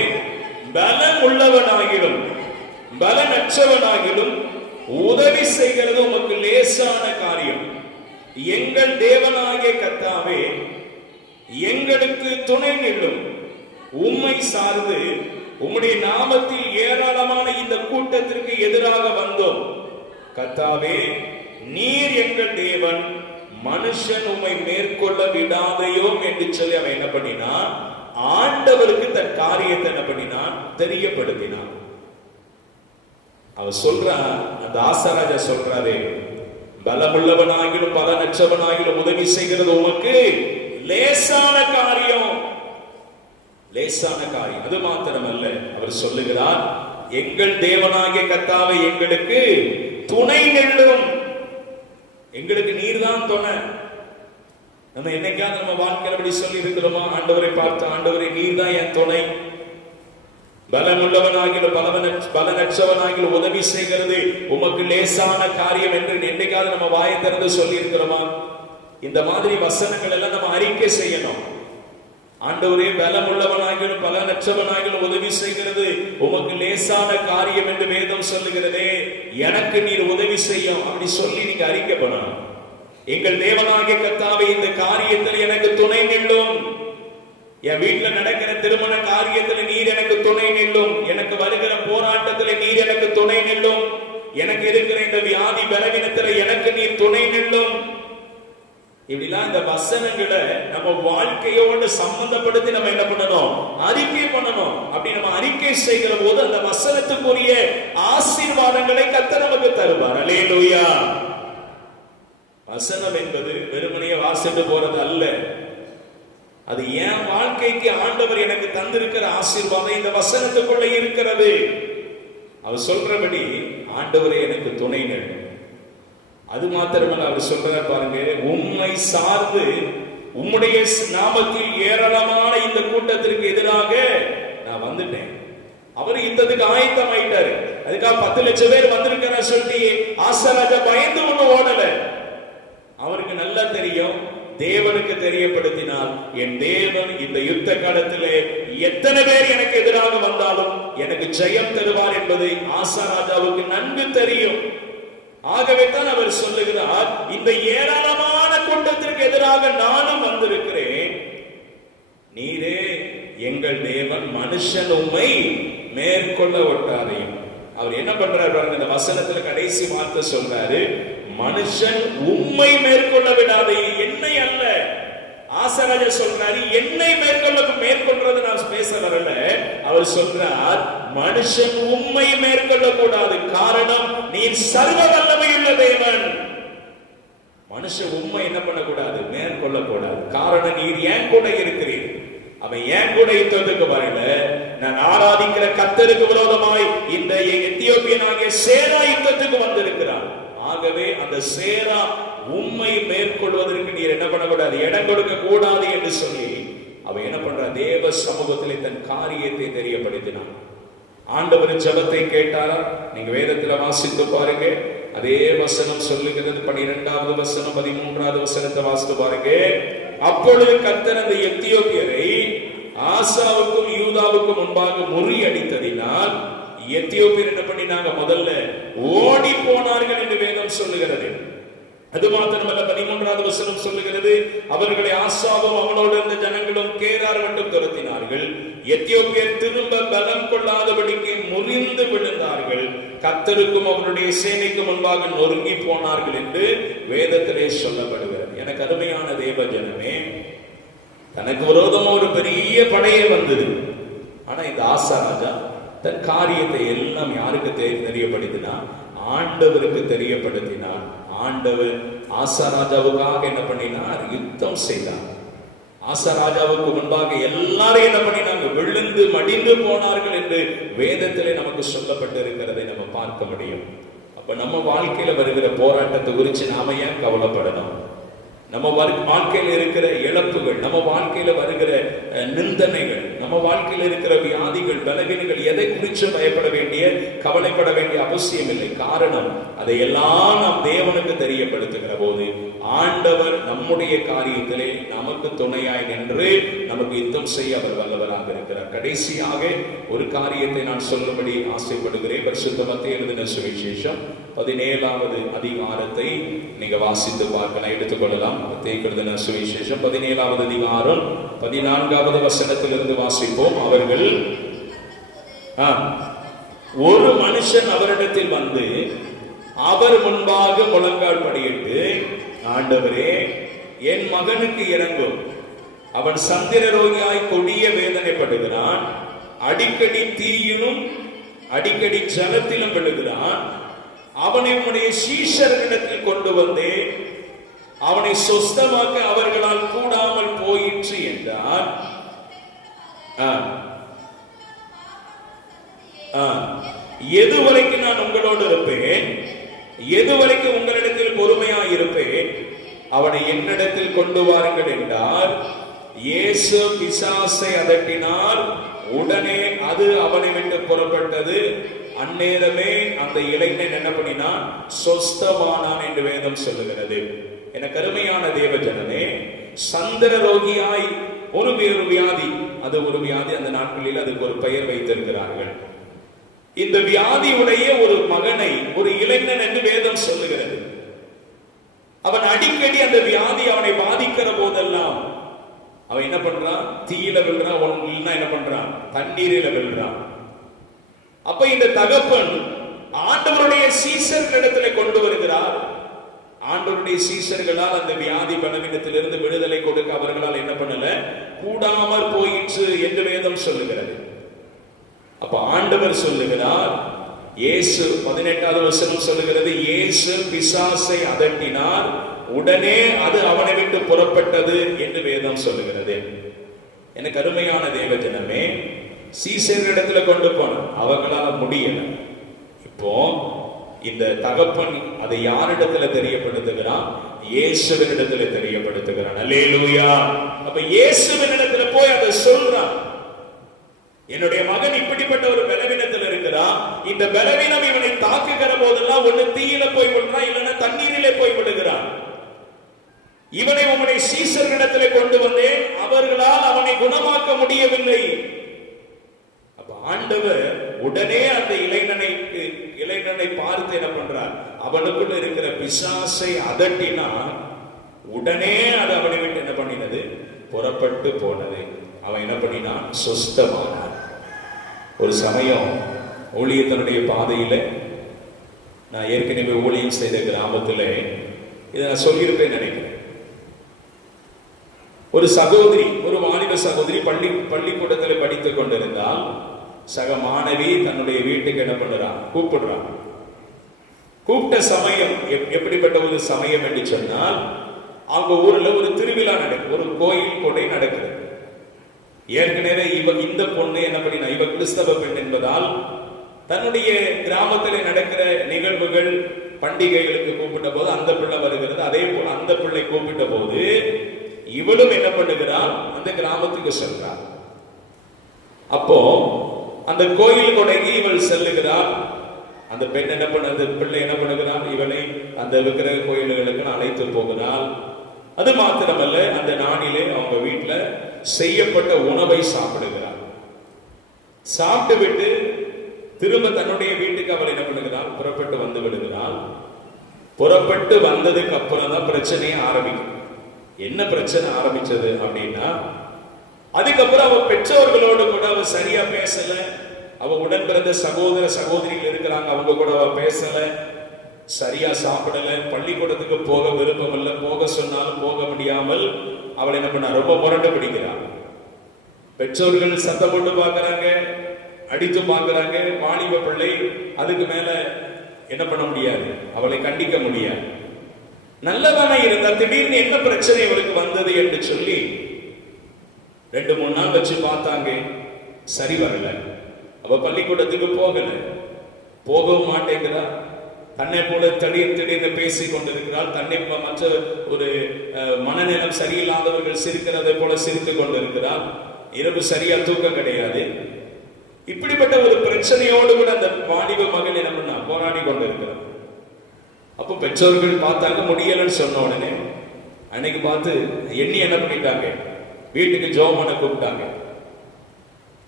பலம் உள்ளவனாகிலும் பலனற்றவனாகிலும் உதவி செய்கிறது உமக்கு லேசான காரியம். எங்கள் தேவனாகிய கர்த்தாவே எங்களுக்கு துணை நில்லும். உம்மை சார்ந்து உம்முடைய நாமத்தில் ஏராளமான இந்த கூட்டத்திற்கு எதிராக வந்தோம். கர்த்தாவே நீர் எங்கள் தேவன், மனுஷன் உம்மை மேற்கொள்ள விடாதையோம் என்று சொல்லி அவன் என்ன பண்ணினான்? ஆண்டவருக்கு தன் காரியத்தை என்ன பண்ணினான்? தெரியப்படுத்தினான். அவன் சொல்றான், அந்த ஆசாராஜா சொல்றாரு, பலமுள்ளவனாகிலும் பலனற்றவனாகிலும் உதவி செய்கிறது உமக்கு லேசான காரியம். லேசான காரியம். அது மாத்திரமல்ல, அவர் சொல்லுகிறார், எங்கள் தேவனாகிய கர்த்தாவே எங்களுக்கு துணை நில்லும். எங்களுக்கு நீர் தான் துணை. நம்ம என்னைக்காவது நம்ம வாழ்க்கையில அப்படி சொல்லி இருக்கிறோமா? ஆண்டவரை பார்த்து, ஆண்டவரை நீர் தான் என் துணை, பலமுள்ளவனாகிலும் பலனற்றவனாகிலும் உதவி செய்கிறது உமக்கு லேசான காரியம் என்று என்னைக்காவது நம்ம வாயை திறந்து சொல்லி இருக்கிறோமா? இந்த மாதிரி வசனங்கள் எல்லாம் நம்ம அறிக்கை செய்யணும். ஆண்டவரே பலமுள்ளவனாகிலும் பலனற்றவனாகிலும் உதவி செய்கிறது உமக்கு லேசான காரியம் என்று வேதம் சொல்லுகிறதே, எனக்கு நீர் உதவி செய்யும் அப்படி சொல்லி நீங்க அறிக்கை பண்ணணும். எங்கள் தேவனாகிய கர்த்தாவே இந்த காரியத்தில் எனக்கு துணை நில்லும். என் வீட்டுல நடக்கிற திருமண காரியத்தில் நீர் எனக்கு துணை நில்லும். எனக்கு வருகிற போராட்டத்தில் நீர் எனக்கு துணை நில்லும். எனக்கு இருக்கிற இந்த வியாதி பலவீனத்தில் எனக்கு நீர் துணை நில்லும். இப்படிலாம் இந்த வசனங்களை நம்ம வாழ்க்கையோடு சம்பந்தப்படுத்தி நம்ம என்ன பண்ணணும்? அறிக்கை பண்ணணும். அப்படி நம்ம அறிக்கை செய்கிற போது அந்த வசனத்துக்குரிய ஆசீர்வாதங்களை கர்த்தர் நமக்கு தருவார். அல்லேலூயா. வசனம் என்பது வெறுமனையே வாசிட்டு போறது அல்ல. அது என் வாழ்க்கைக்கு ஆண்டவர் எனக்கு தந்திருக்கிற ஆசீர்வாதம் இந்த வசனத்துக்குள்ள இருக்கிறது. அவர் சொல்றபடி ஆண்டவரே எனக்கு துணை நிற்கும். அது மாத்திரமல்ல, அவர் சொல்றார் பாருங்க, உம்மை சார்ந்து உம்முடைய நாமத்தில் ஏராளமான இந்த கூட்டத்திற்கு எதிராக நான் வந்துட்டேன். அவர் யுத்தத்துக்கு ஆயத்தம் ஆயிட்டாரு. அதுக்காக 10 லட்சம் பேர் வந்திருக்கிற சொல்லி ஆசாராஜா பயந்து ஒண்ணு ஓடல. அவருக்கு நல்லா தெரியும், தேவனுக்கு தெரியப்படுத்தினால் என் தேவன் இந்த யுத்த காலத்திலே எத்தனை பேர் எனக்கு எதிராக வந்தாலும் எனக்கு ஜெயம் தருவார் என்பதை ஆசாராஜாவுக்கு நன்கு தெரியும். ஆகவே தான் அவர் சொல்லுகிறார், இந்த ஏராளமான கூட்டத்திற்கு எதிராக நானும் வந்திருக்கிறேன். நீரே எங்கள் தேவன், மனுஷன் உம்மை மேற்கொள்ள ஒட்டாதையும். அவர் என்ன பண்றாரு பாருங்க, இந்த வசனத்துல கடைசி வார்த்தை சொல்றாரு, மனுஷன் உம்மை மேற்கொள்ள விடாதே. என்னை அல்ல, ஆசாராஜா சொல்றாரு, என்னை மேற்கொள்றது நான் பேச வரல. அவர் சொல்றார், மனுஷன் உம்மை மேற்கொள்ள கூடாது. காரணம், நீர் சர்வ வல்லமையுள்ள தேவன். மனுஷன் உம்மை என்ன பண்ணக்கூடாது? மேற்கொள்ள கூடாது. காரணம், நீர் ஏன் கூட இருக்கிறீர். அவன் ஏன் கூட யுத்தத்துக்கு வரல. நான் ஆராதிக்கிற கர்த்தருக்கு விரோதமாய் இந்த எத்தியோப்பியனாகிய சேரா யுத்தத்துக்கு வந்திருக்கிறான். ஆகவே அந்த சேரா உம்மை மேற்கொள்வதற்கு நீர் என்ன பண்ணக்கூடாது? இடம் கொடுக்க கூடாது என்று சொல்லி அவன் என்ன பண்ற? தேவ சமூகத்திலே தன் காரியத்தை தெரியப்படுத்தினான். ஆண்டவரின் ஜெபத்தை கேட்டாரா? நீங்க வேதத்துல வாசித்து பாருங்க. அதே வசனம் சொல்லுகிறது. 12வது வசனம் 13வது வசனத்தை வாசித்து பாருங்க. அப்பொழுது கர்த்தர் அந்த எத்தியோப்பியரை ஆசாவுக்கும் யூதாவுக்கும் முன்பாக முறியடித்ததினால் எத்தியோப்பியர் என்ன பண்ணினாங்க? முதல்ல ஓடி போனார்கள் என்று வேதம் சொல்லுகிறது. அது மாத்திரமல்ல, 13வது வசனம் சொல்லுகிறது, அவர்களை ஆசாவும் அவனோடு இருந்த ஜனங்களும் கேரார் மட்டும் துரத்தினார்கள். எத்தியோப்பியர் திரும்ப பலம் கொள்ளாதபடிக்கு முறிந்து விழுந்தார்கள். கர்த்தருக்கும் அவருடைய சேனைக்கு முன்பாக நொறுங்கி போனார்கள் என்று வேதத்திலே சொல்லப்படுகிறது. எனக்கு அருமையான தேவ ஜனமே, தனக்கு விரோதமா ஒரு பெரிய படையே வந்தது. ஆனா இந்த ஆசா ராஜா தன் காரியத்தை எல்லாம் யாருக்கு தெரியப்படுத்தினா? ஆண்டவருக்கு தெரியப்படுத்தினார். ஆண்டவர் ஆசா ராஜாவுக்காக என்ன பண்ணினார்? யுத்தம் செய்தார். ஆசா ராஜாவுக்கு முன்பாக எல்லாரும் என்ன பண்ணினாங்க? விழுந்து மடிந்து போனார்கள் என்று வேதத்திலே நமக்கு சொல்லப்பட்டு இருக்கிறதை நம்ம பார்க்க முடியும். அப்ப நம்ம வாழ்க்கையில வருகிற போராட்டத்தை குறித்து நாம ஏன் கவலைப்படணும்? நம்ம வாழ்க்கையில இருக்கிற இழப்புகள், நம்ம வாழ்க்கையில வருகிற நிந்தனைகள், நம்ம வாழ்க்கையில இருக்கிற வியாதிகள், பலவீனங்கள், எதை குறித்து பயப்பட வேண்டிய கவலைப்பட வேண்டிய அவசியம் இல்லை. காரணம், அதையெல்லாம் நாம் தேவனுக்கு தெரியப்படுத்துகிற போது ஆண்டவர் நம்முடைய காரியத்திலே நமக்கு துணையாய் நின்று நமக்கு யுத்தம் செய்ய அவர் வல்லவராக இருக்கிறார். கடைசியாக ஒரு காரியத்தை நான் சொல்லும்படி ஆசைப்படுகிறேன். பரிசுத்த மத்தேயு எழுதின சுவிசேஷம் 17வது அதிகாரத்தை நீங்க வாசித்து பார்க்கலாம், எடுத்துக்கொள்ளலாம். மத்தேயு எழுதின சுவிசேஷம் 17வது அதிகாரம் 14வது வசனத்திலிருந்து வாசிப்போம். அவர்கள் ஒரு மனுஷன் அவரிடத்தில் வந்து அவர் முன்பாக முழங்கால் படியிட்டு, ஆண்டவரே, என் மகனுக்கு இறங்கும், அவன் சந்திர ரோகியாய் கொடிய வேதனைப்படுகிறான், அடிக்கடி தீயிலும் அடிக்கடி ஜலத்திலும் விழுகிறான், அவனை உம்முடைய சீஷர்களிடத்தில் கொண்டு வந்தே அவனை சொஸ்தமாக்க அவர்களால் கூடாமல் போயிற்று என்றார். எதுவரைக்கும் நான் உங்களோடு இருப்பேன், எதுவரைக்கும் உங்களிடத்தில் பொறுமையாய் இருப்பேன், அவனை என்னிடத்தில் கொண்டு வாருங்கள் என்றார். இயேசு பிசாசை அதட்டினார். உடனே அது அவனை விட்டு புறப்பட்டது. அந்நேரமே அந்த இளைஞன் என்ன பண்ணினான்? சொஸ்தமானான் என்று வேதம் சொல்லுகிறது. எனக்கு அருமையான தேவ ஜனமே, சந்திர ரோகியாய் ஒரு வியாதி, அது ஒரு வியாதி. அந்த நாட்களில் அதுக்கு ஒரு பெயர் வைத்திருக்கிறார்கள். இந்த வியாதியுடைய ஒரு மகனை ஒரு இளைஞன் என்று வேதம் சொல்லுகிறது. அவன் அடிக்கடி அந்த வியாதி அவனை பாதிக்கிற போதெல்லாம் அவன் என்ன பண்றான்? தீயில விழுறான், ஒன்றுனா என்ன பண்றான்? தண்ணீரில விழுறான். அப்ப இந்த தகப்பன் ஆண்டவருடைய சீசர்களிடத்துல கொண்டு வருகிறார். ஆண்டவருடைய சீசர்களால் அந்த வியாதி பலவீனத்திலிருந்து விடுதலை கொடுக்க அவர்களால் என்ன பண்ணல? கூடாமற் போயிற்று என்று வேதம் சொல்லுகிறது. அப்ப ஆண்டவர் சொல்லுகிறார், இயேசு 18வது வசனம் சொல்லுகிறது, இயேசு பிசாசை அதட்டினார், உடனே அது அவனை விட்டு புறப்பட்டது என்று வேதம் சொல்லுகிறது. எனக்கு அருமையான தேவ ஜனமே, சீசரிடத்துல கொண்டு போன அவங்களால முடியல. இப்போ இந்த தகப்பன் அதை யாரிடத்துல தெரியப்படுத்துகிறான்? இயேசுவினிடத்துல தெரியப்படுத்துகிறான். அல்லேலூயா. அப்ப இயேசுவினிடத்துல போய் அதை சொல்றான், என்னுடைய மகன் இப்படிப்பட்ட ஒரு பலவீனத்தில் இருக்கிறான், இந்த பலவீனம் இவனை தாக்குகிற போதெல்லாம் ஒண்ணு தீயில போய் விடுறான், இல்லைன்னா தண்ணீரிலே போய் விடுகிறான். இவனை உம்முடைய சீசர்களிடத்திலே கொண்டு வந்தேன், அவர்களால் அவனை குணமாக்க முடியவில்லை. அப்ப ஆண்டவர் உடனே அந்த இளைஞனை பார்த்து என்ன பண்றார்? அவனுக்குள்ள இருக்கிற பிசாசை அதட்டினா உடனே அது அவனை விட்டு என்ன பண்ணினது? புறப்பட்டு போனது. அவன் என்ன பண்ணினான்? சொஸ்தமானான். ஒரு சமயம் ஊழியத்தினுடைய பாதையில, நான் ஏற்கனவே ஊழியம் செய்த கிராமத்தில் இதை நான் சொல்லியிருப்பேன் நினைக்கிறேன். ஒரு சகோதரி, ஒரு வாலிப சகோதரி பள்ளிக்கூடத்தில் படித்துக் கொண்டிருந்தால் சக மாணவி தன்னுடைய வீட்டுக்கு என்ன பண்றான்? கூப்பிடுறான். கூப்பிட்ட சமயம் எப்படிப்பட்ட ஒரு சமயம் என்று சொன்னால், அவங்க ஊர்ல ஒரு திருவிழா நடக்கும், ஒரு கோயில் கொடை நடக்குது. ஏற்கனவே இந்த பொண்ணு என்ன பண்ணினா, இவ கிறிஸ்தவ பெண் என்பதால் தன்னுடைய கிராமத்தில் நடக்கிற நிகழ்வுகள் பண்டிகைகளுக்கு கூப்பிட்ட போது அந்த பிள்ளை வருகிறது. அதே போல அந்த பிள்ளை கூப்பிட்ட போது இவளும் என்ன பண்ணுகிறாள்? அந்த கிராமத்துக்கு செல்றாள். அப்போ அந்த கோயில் கொடைக்கு இவள் செல்லுகிறாள். அந்த பெண் என்ன பண்ணது? பிள்ளை என்ன பண்ணுகிறாள்? இவனை அந்த விக்கிரக கோயில்களுக்கு அழைத்து போகிறாள். அது மாத்திரமல்ல, அந்த நாளிலே அவங்க வீட்டுல செய்யப்பட்ட உணவை சாப்பிடுகிறார். சாப்பிட்டு விட்டு திரும்ப தன்னுடைய வீட்டுக்கு அவள் என்ன பண்ணுகிறாள்? புறப்பட்டு வந்து விடுகிறாள். புறப்பட்டு வந்ததுக்கு அப்புறம் தான் பிரச்சனையே ஆரம்பிக்கும். என்ன பிரச்சனை ஆரம்பிச்சது அப்படின்னா, அதுக்கப்புறம் அவ பெற்றோர்களோடு கூட அவ சரியா பேசல. அவ உடன் பிறந்த சகோதர சகோதரிகள் இருக்கிறாங்க, அவங்க கூட அவ பேசல, சரியா சாப்பிடல, பள்ளிக்கூடத்துக்கு போக விருப்பம் இல்லை, போக சொன்னாலும் போக முடியாமல் அவளை என்ன பண்ணா, ரொம்ப முரண்டு பிடிக்கிறான். பெற்றோர்கள் சத்தம் போட்டு பார்க்கறாங்க, அடித்து பார்க்கறாங்க. வாலிப பிள்ளை, அதுக்கு மேல என்ன பண்ண முடியாது, அவளை கண்டிக்க முடியாது. நல்லதானே இருந்தா திடீர்னு என்ன பிரச்சனை இவளுக்கு வந்தது என்று சொல்லி 2-3 நாள் வச்சு பார்த்தாங்க, சரி வரல. அவ பள்ளிக்கூடத்துக்கு போகவும் மாட்டேங்கிறா. தன்னை போல திடீர்னு பேசி கொண்டிருக்கிறாள். தன்னை மற்ற ஒரு மனநிலம் சரியில்லாதவர்கள் சிரிக்கிறதை போல சிரித்துக் கொண்டிருக்கிறாள். இரவு சரியா தூக்கம் கிடையாது. இப்படிப்பட்ட ஒரு பிரச்சனையோடு கூட அந்த வாலிப மகள் என்ன பண்ணா, போராடி கொண்டிருக்கிறார். அப்போ பெற்றோர்கள் பார்த்தாங்க, முடியலன்னு சொன்ன உடனே அன்னைக்கு பார்த்து எண்ணி என்ன பண்ணிட்டாங்க, வீட்டுக்கு ஜெபம் பண்ண கூப்பிட்டாங்க.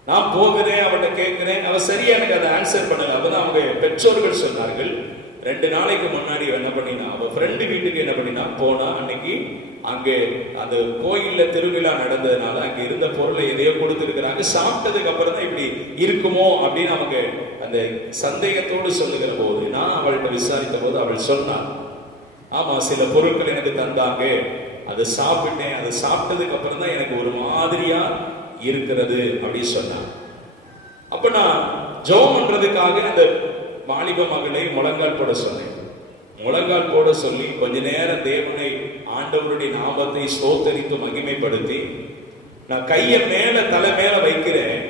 நான் போகிறேன், அவட்ட கேட்கிறேன், அவ சரியா எனக்கு அதை ஆன்சர் பண்ணல. அப்பதான் அவங்க பெற்றோர்கள் சொன்னார்கள், 2 நாளைக்கு முன்னாடி என்ன பண்ணினா, அவ ஃப்ரெண்டு வீட்டுக்கு என்ன பண்ணினா போனா. அன்னைக்கு அங்கே அந்த கோயில்ல திருவிழா நடந்ததுனால அங்க இருந்த பொருளை எதையோ கொடுத்துருக்கிறாங்க. சாப்பிட்டதுக்கு அப்புறம் தான் இப்படி இருக்குமோ அப்படின்னு அவங்க அந்த சந்தேகத்தோடு சொல்லுகிற போது, நான் அவள்கிட்ட விசாரித்த போது அவள் சொன்னாள், ஆமா சில பொருட்கள் எனக்கு தந்தாங்க, அதை சாப்பிட்டேன், அதை சாப்பிட்டதுக்கு அப்புறம் தான் எனக்கு ஒரு மாதிரியா இருக்கிறது அப்படின்னு சொன்னான். அப்ப நான் ஜெபம் பண்றதுக்காக அந்த வாலிப மகளை முழங்கால் போட சொன்னேன். முழங்கால் போட சொல்லி கொஞ்ச நேரம் தேவனை, ஆண்டவருடைய நாமத்தை ஸ்தோத்தரித்து மகிமைப்படுத்தி நான் கையை தலை மேல வைக்கிறேன்.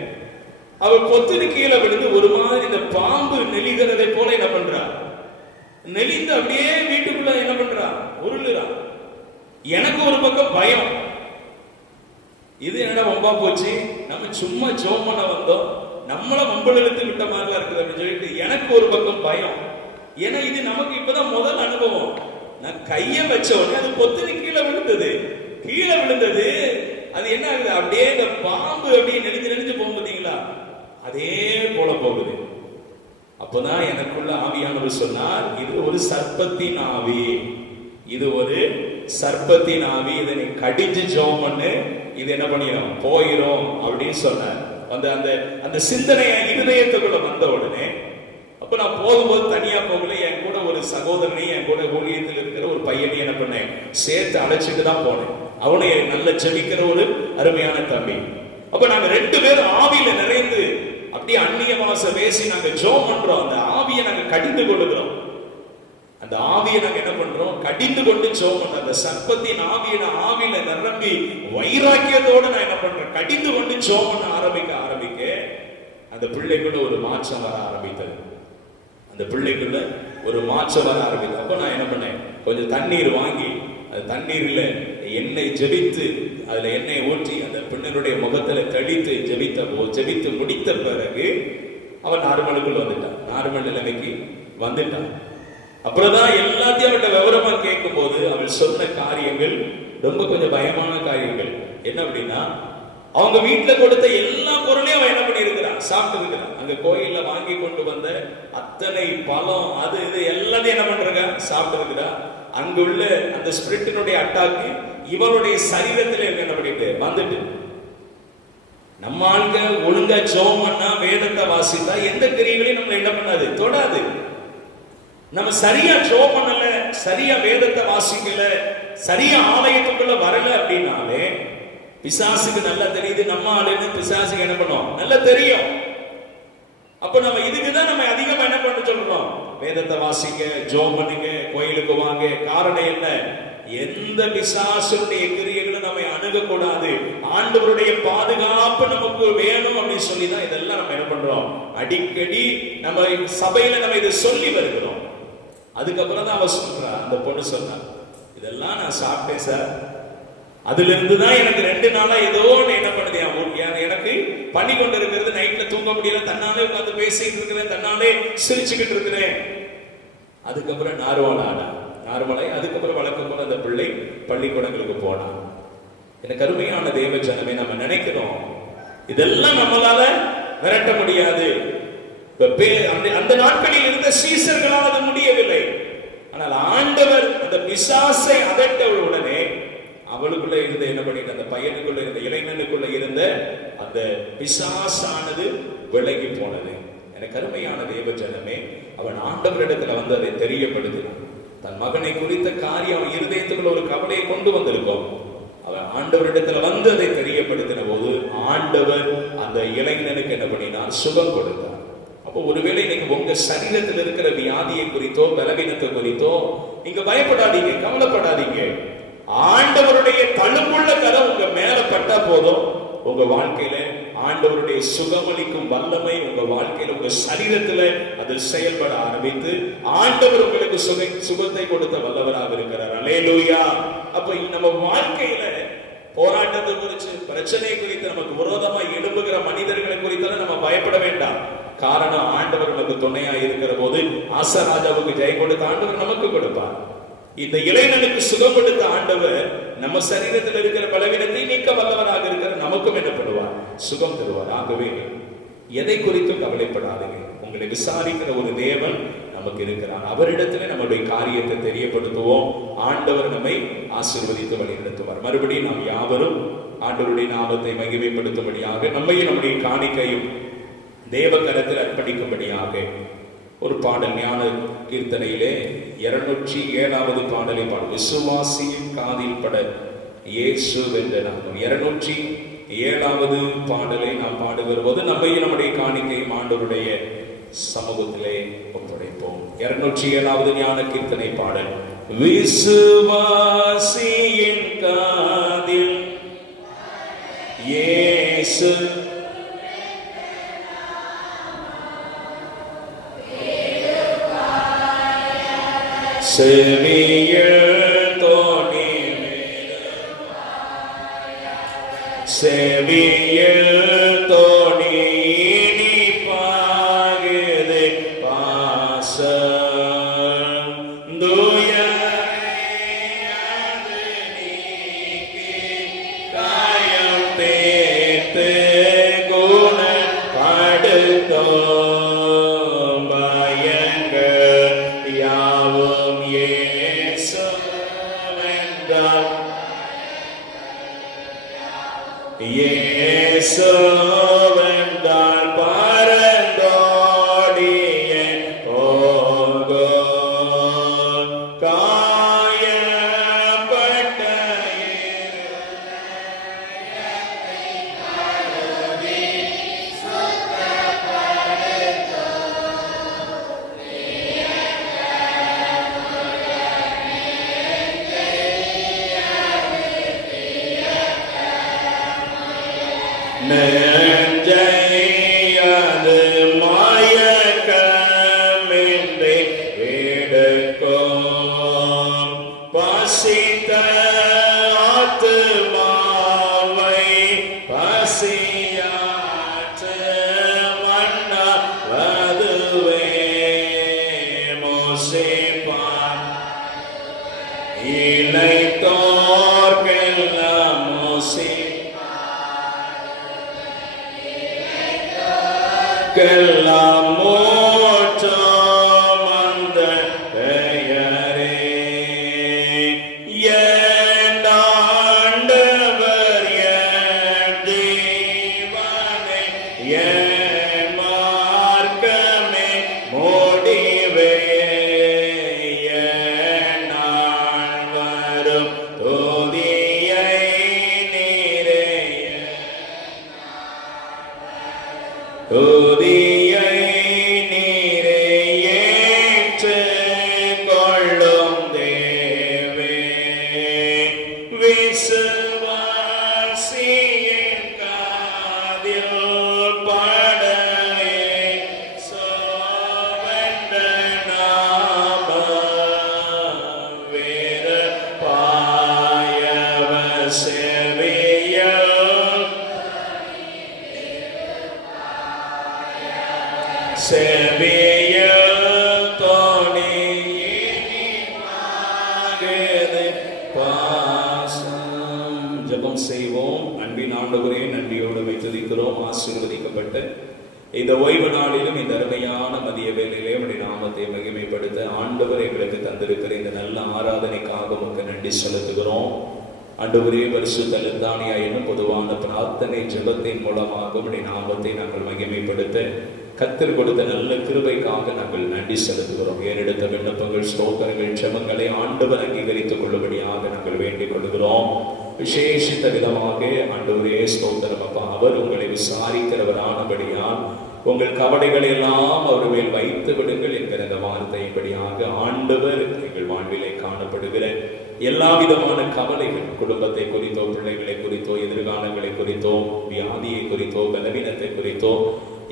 அவள் பொத்துன்னு கீழே விழுந்து ஒரு மாதிரி இந்த பாம்பு நெளிகிறதை போல என்ன பண்றா, நெளிந்து அப்படியே வீட்டுக்குள்ள என்ன பண்றா, உருளுறா. எனக்கு ஒரு பக்கம் பயம், இது என்னடா வம்பா போச்சு, நம்ம சும்மா ஜெபம் பண்ண வந்தோம், நம்மள வம்பல் இழுத்து விட்ட மாதிரிலாம் இருக்குது அப்படின்னு சொல்லிட்டு எனக்கு ஒரு பக்கம் பயம். ஏன்னா இது நமக்கு இப்பதான் முதல் அனுபவம். நான் கைய வச்ச உடனே அது பொத்துன்னு கீழே விழுந்தது. அது என்ன ஆகுது, அப்படியே இந்த பாம்பு அப்படியே நெளிஞ்சு போகும் பார்த்தீங்களா, அதே போல போகுது. அப்பதான் எனக்குள்ள ஆவியானவர் சொன்னார், இது ஒரு சர்ப்பத்தின் ஆவி, இது ஒரு சர்ப்பத்தின் ஆவி, இதை நீ கடிஞ்சு ஜெபம் பண்ணு, இது என்ன பண்ணிடும், போயிரும் அப்படின்னு சொன்னார். அந்த அந்த சிந்தனை இருதயத்துக்குள்ள வந்த உடனே, அப்ப நான் போகும்போது தனியா போகல, என் கூட ஒரு சகோதரனை, என் கூட ஊழியத்தில் இருக்கிற ஒரு பையனை என்ன பண்ணேன், சேர்த்து அழைச்சிட்டு தான் போனேன். அவனை நல்ல ஜெபிக்கிற ஒரு அருமையான தம்பி. அப்ப நாங்க 2 பேரும் ஆவியில நிறைந்து அப்படியே அந்நிய பாஷை பேசி நாங்க ஜெபம் பண்றோம். அந்த ஆவியை நாங்க கடிந்து கொள்ளுகிறோம். அந்த ஆவியை நாங்க என்ன பண்றோம், கடிந்து கொண்டு ஜெபம் பண்றோம். அந்த சர்ப்பத்தின் ஆவியில நிரம்பி வைராக்கியத்தோட நான் என்ன பண்றேன், கடிந்து கொண்டு ஜெபம் பண்ண ஆரம்பிக்க அந்த பிள்ளைக்குள்ள ஒரு மாற்றம் வர ஆரம்பித்தது. அப்ப நான் என்ன பண்ணேன், கொஞ்சம் தண்ணீர் வாங்கி அந்த தண்ணீர்ல எண்ணெய் ஜெபித்து, அதுல எண்ணெய் ஊற்றி அந்த பெண்ணினுடைய முகத்துல தெளித்து ஜெபித்து முடித்த பிறகு அவன் நார்மலுக்குள்ள நார்மல் நிலைமைக்கு வந்துட்டான். அப்புறம்தான் எல்லாத்தையும் அவள்கிட்ட விவரமா கேட்கும் போது அவள் சொன்ன காரியங்கள் ரொம்ப கொஞ்சம் பயமான காரியங்கள். என்ன அப்படின்னா, அவங்க வீட்டுல கொடுத்த எல்லா பொருளையும் அவன் என்ன பண்ணிருக்கிறான், சாப்பிட்டு இருக்கிறான். அங்க கோயில்ல வாங்கி கொண்டு வந்த அத்தனை பழம், அது இது எல்லாத்தையும் என்ன பண்றாங்க, சாப்பிட்டு இருக்கிறா. அங்க உள்ள அந்த ஸ்பிரிட்டினுடைய அட்டாக்கு இவனுடைய சரீரத்துல என்ன பண்ணிட்டு வந்துட்டு, நம்ம ஆளுங்க ஒழுங்கா ஜெபம் பண்ணா, வேதத்தை வாசித்தா எந்த கிரியைகளையும் நம்ம என்ன பண்ணாது, தொடாது. நம்ம சரியா ஜெபம் பண்ணல, சரியா வேதத்தை வாசிக்கல, சரியா ஆலயத்துக்குள்ள வரல அப்படின்னாலே பிசாசுக்கு நல்லா தெரியுது நம்ம ஆளுன்னு. பிசாசுக்கு என்ன பண்ணோம், நல்லா தெரியும். அப்ப நம்ம இதுக்குதான் நம்ம அதிகமா என்ன பண்ண சொல்றோம், வேதத்தை வாசிங்க, ஜெபம் பண்ணுங்க, கோயிலுக்கு வாங்க. காரணம் என்ன, எந்த பிசாசுடைய கிரியைகளும் நம்ம அணுகக்கூடாது. ஆண்டவருடைய பாதுகாப்பு நமக்கு வேணும் அப்படின்னு சொல்லிதான் இதெல்லாம் நம்ம என்ன பண்றோம், அடிக்கடி நம்ம சபையில நம்ம இதை சொல்லி வருகிறோம். அதுக்கப்புறம் தான் அவ சொல்றா, அந்த பொண்ணு சொன்னா, இதெல்லாம் நான் சாப்பிட்டேன் சார், அதுல இருந்துதான் எனக்கு 2 நாளா ஏதோ என்ன பண்ணுது, எனக்கு பண்ணி கொண்டு இருக்கிறது, நைட்ல தூங்க முடியல, தன்னாலே உட்காந்து பேசிட்டு இருக்கிறேன், தன்னாலே சிரிச்சுக்கிட்டு இருக்கிறேன். அதுக்கப்புறம் நார்மலாய் அதுக்கப்புறம் வழக்கம் போல அந்த பிள்ளை பள்ளிக்கூடங்களுக்கு போனா. எனக்கு அருமையான தேவ ஜனமே, நம்ம நினைக்கிறோம் இதெல்லாம் நம்மளால விரட்ட முடியாது. அந்த நாட்களில் இருந்த சீசர்களால் அது முடியவில்லை. ஆனால் ஆண்டவர் அந்த பிசாசை அதட்ட உடனே அவளுக்குள்ள இருந்த என்ன பண்ணிட்டு, அந்த பையனுக்குள்ள இருந்த இளைஞனுக்குள்ள இருந்த அந்த பிசாசானது விலகி போனது. எனக்கு அருமையான தேவ ஜனமே, அவன் ஆண்டவரிடத்துல வந்து அதை தெரியப்படுத்தினான். தன் மகனை குறித்த காரியம் அவன் இருதயத்துக்குள்ள ஒரு கவலையை கொண்டு வந்திருக்கோம். அவன் ஆண்டவரிடத்துல வந்து அதை தெரியப்படுத்தின போது ஆண்டவர் அந்த இளைஞனுக்கு என்ன பண்ணினார்? சுகம் கொடுத்தார். அப்போ ஒருவேளை நீங்க உங்க சரீரத்தில் இருக்கிற வியாதியை குறித்தோ பலவீனத்தை குறித்தோ நீங்க பயப்படாதீங்க, கவலைப்படாதீங்க. ஆண்டவருடைய தழும்புள்ள கரம் உங்க மேல பட்டா போதும், உங்க வாழ்க்கையில ஆண்டவருடைய சுகமளிக்கும் வல்லமை உங்க வாழ்க்கையில உங்க சரீரத்துல அது செயல்பட ஆரம்பித்து ஆண்டவர் உங்களுக்கு சுகத்தை கொடுத்த வல்லவராக இருக்கிறார். அல்லேலூயா. அப்ப நம்ம வாழ்க்கையில போராட்டத்தை குறித்து, பிரச்சனை குறித்து, நமக்கு விரோதமா எழும்புகிற மனிதர்களை குறித்து நம்ம பயப்பட வேண்டாம். காரணம், ஆண்டவர் நமக்கு துணையா இருக்கிற போது ஆசராஜாவுக்கு ஜெயம் கொடுத்த ஆண்டவர் நமக்கு கொடுப்பார். இந்த இளைஞனுக்கு சுகம் கொடுத்த ஆண்டவர் நம்ம சரீரத்தில் இருக்கிற பலவீனத்தை நீக்க வல்லவராக இருக்கிற நமக்கும் என்ன பண்ணுவார்? சுகம் தருவார். ஆகவே எதை குறித்தும் கவலைப்படாதீங்க. உங்களை விசாரிக்கிற ஒரு தேவன் நமக்கு இருக்கிறார். அவரிடத்துல நம்முடைய காரியத்தை தெரியப்படுத்துவோம். ஆண்டவர் நம்மை ஆசீர்வதித்து வழிநடத்துவார். மறுபடியும் நாம் யாவரும் ஆண்டவருடைய நாமத்தை மகிமைப்படுத்தும்படியாக நம்மையும் நம்முடைய காணிக்கையும் தேவ கரத்தில் அர்ப்பணிக்கும்படியாக ஒரு பாடல், ஞான கீர்த்தனையிலே 207வது பாடலை பாடும். விசுவாசியின் காதில் பட இயேசு வென்ற நாமம். 207வது பாடலை நாம் பாடுகிற போது நம்மையும் நம்முடைய காணிக்கையும் ஆண்டவருடைய சமூகத்திலே ஒப்படைப்போம். 207வது ஞான கீர்த்தனை பாடல். விசுவாசியின் காதில் இயேசு செவியில் தோணி செவியில் தோணி பாகுது பாசம் துயரையாது நீக்கி காயம் தேர்த்து குணப்படுத்தும் பயங்கள் யாவும் இயேசுவென்றால் பரந்தோடிய போகும் காயப்பட்ட நெஞ்சையாது மயக்கமின்றி எடுக்கும் பசித்த ஆத்துமாவை பசியாற்று மன்னவதுவே மோசிப்பார் இளைத்தோர்க்கெல்லாம் மோசி கெல்லாம் மோட்சம் அந்த பெயரே. என் ஆண்டவர் என் ஜீவனே என் மார்க்கமே முடிவே என் நாள் வரும் துதியை நீரே துதியை நீரே ஏற்றுக் கொள்ளும் தேவே. விசுவாசியின் காதில் படவே சோவென்ற நாமம் வேறு பாயவ செவியல் செவியல் தோணி பாசம். ஜெபம் செய்வோம். அன்பின் ஆண்டவரே, நன்றியோடு துதிக்கிறோம். ஆசீர்வதிக்கப்பட்ட இந்த ஓய்வு நாளிலும் இந்த அருமையான மதிய வேளையிலே உடைய நாமத்தை மகிமைப்படுத்த ஆண்டவர் எங்களுக்கு தந்திருக்கிற இந்த நல்ல ஆராதனைக்காக உமக்கு நன்றி செலுத்துகிறோம். ஆண்டவரே, பரிசுத்த லத்தானியா என்னும் பொதுவான பிரார்த்தனை ஜெபத்தின் மூலமாக உடைய நாமத்தை நாங்கள் மகிமைப்படுத்த கர்த்தர் கொடுத்த நல்ல கிருபைக்காக நாங்கள் நன்றி செலுத்துகிறோம். ஏறெடுத்த விண்ணப்பங்கள், ஸ்தோத்திரங்கள், ஜெபங்களை ஆண்டவர் அங்கீகரித்துக் கொள்ளும்படியாக நாங்கள் வேண்டிக் கொள்கிறோம். விசேஷித்த விதமாக ஆண்டவரே ஸ்தோத்திரம் அப்பா. அவர் உங்களை விசாரிக்கிறவரானபடியால் உங்கள் கவலைகளை எல்லாம் அவர் மேல் வைத்து விடுங்கள் என்கிற அந்த வார்த்தையின்படியாக ஆண்டவர் எங்கள் வாழ்விலே காணப்படுகிற எல்லா விதமான கவலைகள், குடும்பத்தை குறித்தோ, பிள்ளைகளை குறித்தோ, எதிர்காலங்களை குறித்தோ, வியாதியை குறித்தோ, பலவீனத்தை குறித்தோ,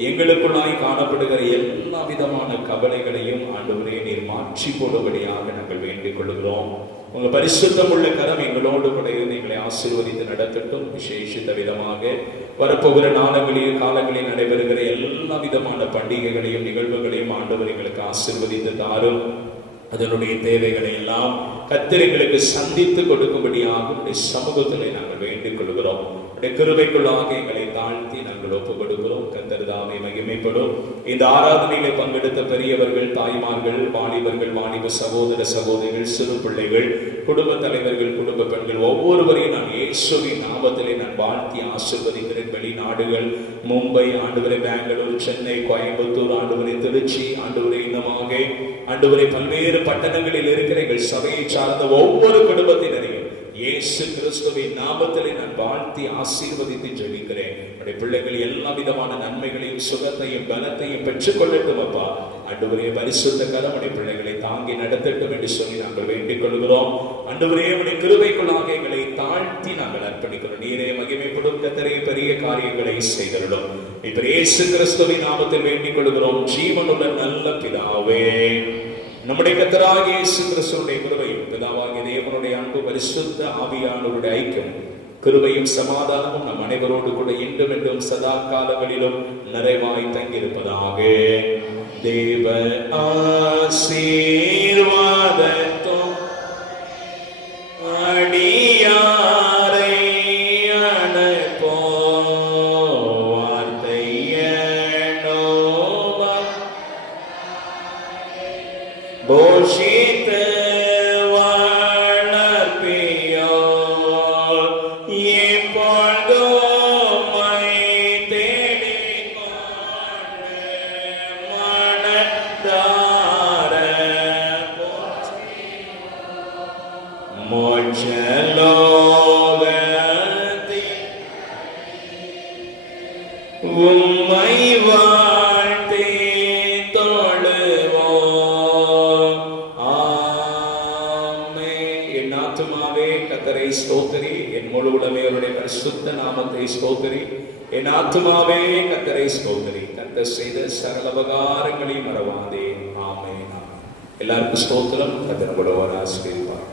எங்களுக்குள்ளாய் காணப்படுகிற எல்லா விதமான கவலைகளையும் ஆண்டவரே நீர் மாற்றி போடும்படியாக நாங்கள் வேண்டிக் கொள்கிறோம். உங்க பரிசுத்தம் உள்ள கரம் எங்களோடு கூட இருந்து எங்களை ஆசீர்வதித்து நடத்தட்டும். விசேஷித்த விதமாக வரப்போகிற காலங்களில் நடைபெறுகிற எல்லா விதமான பண்டிகைகளையும் நிகழ்வுகளையும் ஆண்டவர் எங்களுக்கு ஆசீர்வதித்து தாரும். அதனுடைய தேவைகளை எல்லாம் கர்த்தர் எங்களுக்கு சந்தித்து கொடுக்கும்படியாக சமூகத்திலே நாங்கள் வேண்டிக் கொள்கிறோம். கிருபைக்குள்ளாக எங்களை தாழ்த்தி நாங்கள் ஒப்புக் கொடுக்கிறோம். கர்த்தர் தாமே மகிமைப்படும். இந்த ஆராதனையிலே பங்கெடுத்த பெரியவர்கள், தாய்மார்கள், வாலிபர்கள், வாலிப சகோதர சகோதரிகள், சிறு பிள்ளைகள், குடும்ப தலைவர்கள், குடும்ப பெண்கள் ஒவ்வொருவரையும் நான் இயேசுவின் நாமத்திலே நான் வாழ்த்தி ஆசீர்வதிக்கிறேன். வெளிநாடுகள், மும்பை, ஆண்டவரே பெங்களூர், சென்னை, கோயம்புத்தூர், ஆண்டவரே திருச்சி, ஆண்டவரே இன்னமாக ஆண்டவரே பல்வேறு பட்டணங்களில் இருக்கிற எங்கள் சபையை சார்ந்த ஒவ்வொரு குடும்பத்தினரையும் இயேசு கிறிஸ்துவின் நாமத்திலே நான் வாழ்த்தி ஆசீர்வதித்து ஜெபிக்கிறேன். நம்முடைய பிள்ளைகள் எல்லா விதமான நன்மைகளையும் சுகத்தையும் பலத்தையும் பெற்றுக் கொள்ளட்டும் அப்பா. ஆண்டவரே பரிசுத்த கரம் உடைய பிள்ளைகளை தாங்கி நடத்தட்டும் என்று சொல்லி நாங்கள் வேண்டிக் கொள்கிறோம். ஆண்டவரே உடைய கிருபைக்குள்ளாக எங்களை தாழ்த்தி நாங்கள் அர்ப்பணிக்கிறோம். நீரே மகிமைப்படும். கர்த்தரே பெரிய காரியங்களை செய்தருளும். இப்ப இயேசு கிறிஸ்துவின் நாமத்தில் வேண்டிக் கொள்கிறோம். ஜீவனுள்ள நல்ல பிதாவே, நம்முடைய கர்த்தராகிய இயேசு கிறிஸ்துவினுடைய கிருபையும் பிதாவாகிய தேவனுடைய அன்பு பரிசுத்த ஆவியானவருடைய ஐக்கியம் கிருபையும் சமாதானமும் நம் அனைவரோடு கூட இன்றும் என்றும் சதா காலங்களிலும் நிறைவாய் தங்கியிருப்பதாக. தேவ ஆசீர்வாதத்தும் அடியாரை அனுப்போ வார்த்தையனோவம் போஷித்து உம்மை வாழ்த்தே தொழுவோம். ஆமென். என் ஆத்துமாவே கர்த்தரை ஸ்தோத்திரி, என் முழு உடமே அவருடைய பரிசுத்த நாமத்தை ஸ்தோத்திரி. என் ஆத்துமாவே கர்த்தரை ஸ்தோத்திரி, கர்த்தர் செய்த சகல உபகாரங்களை மறவாதே. ஆமென். எல்லாருக்கும் ஸ்தோத்திரம். கர்த்தர் உங்களோடு ஆசீர்வதிப்பார்.